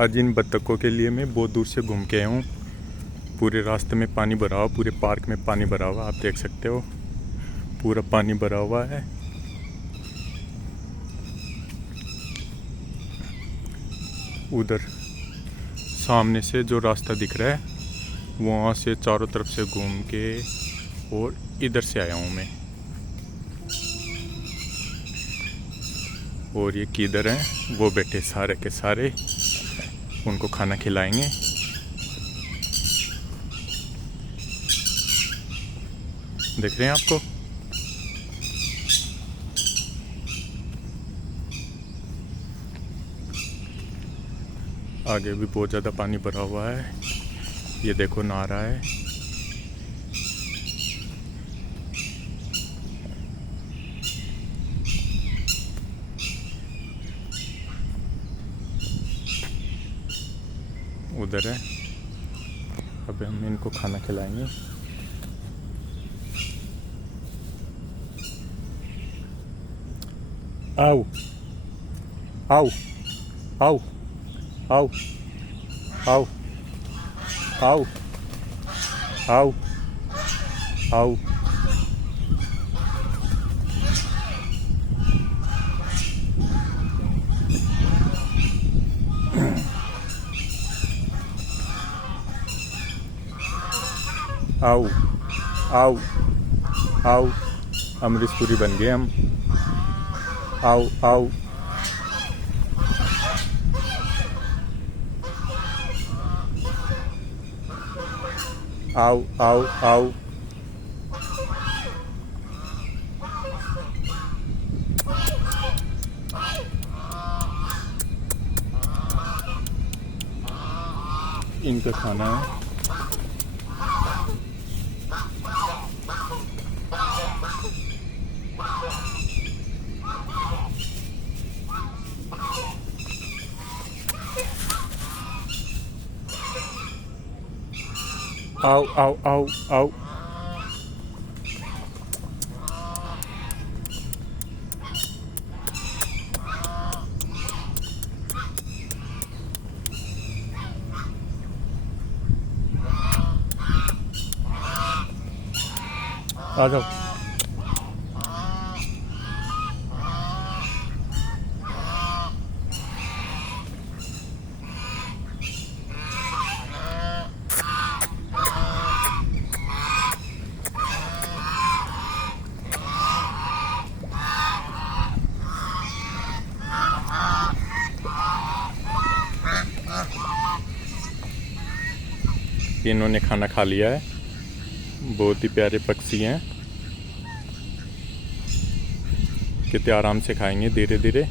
आज इन बत्तखों के लिए मैं बहुत दूर से घूम के आया हूँ। पूरे रास्ते में पानी भरा हुआ, पूरे पार्क में पानी भरा हुआ, आप देख सकते हो पूरा पानी भरा हुआ है। उधर सामने से जो रास्ता दिख रहा है वहाँ से चारों तरफ से घूम के और इधर से आया हूँ मैं। और ये किधर हैं वो बैठे सारे के सारे, उनको खाना खिलाएंगे। देख रहे हैं आपको? आगे भी बहुत ज़्यादा पानी भरा हुआ है। ये देखो नहा रहा है। उधर है। अब हम इनको खाना खिलाएंगे। आओ आओ आओ आओ आओ आओ आओ आओ। आओ आओ आओ। अमरीशपुरी बन गए हम। आओ आओ आओ आओ आओ। इनका खाना है। आओ आओ आओ आओ। आ जाओ। इन्होंने खाना खा लिया है। बहुत ही प्यारे पक्षी हैं। कितने आराम से खाएंगे धीरे धीरे।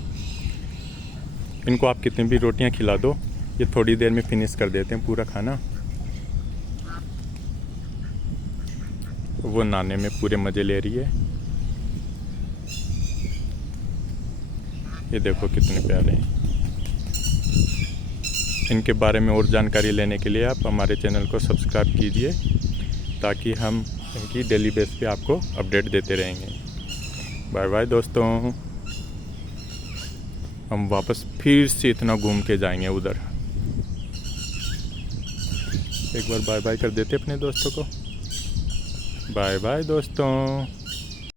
इनको आप कितनी भी रोटियां खिला दो ये थोड़ी देर में फिनिश कर देते हैं पूरा खाना। वो नहाने में पूरे मज़े ले रही है। ये देखो कितने प्यारे हैं। इनके बारे में और जानकारी लेने के लिए आप हमारे चैनल को सब्सक्राइब कीजिए ताकि हम इनकी डेली बेस पे आपको अपडेट देते रहेंगे। बाय बाय दोस्तों। हम वापस फिर से इतना घूम के जाएंगे उधर। एक बार बाय बाय कर देते अपने दोस्तों को। बाय बाय दोस्तों।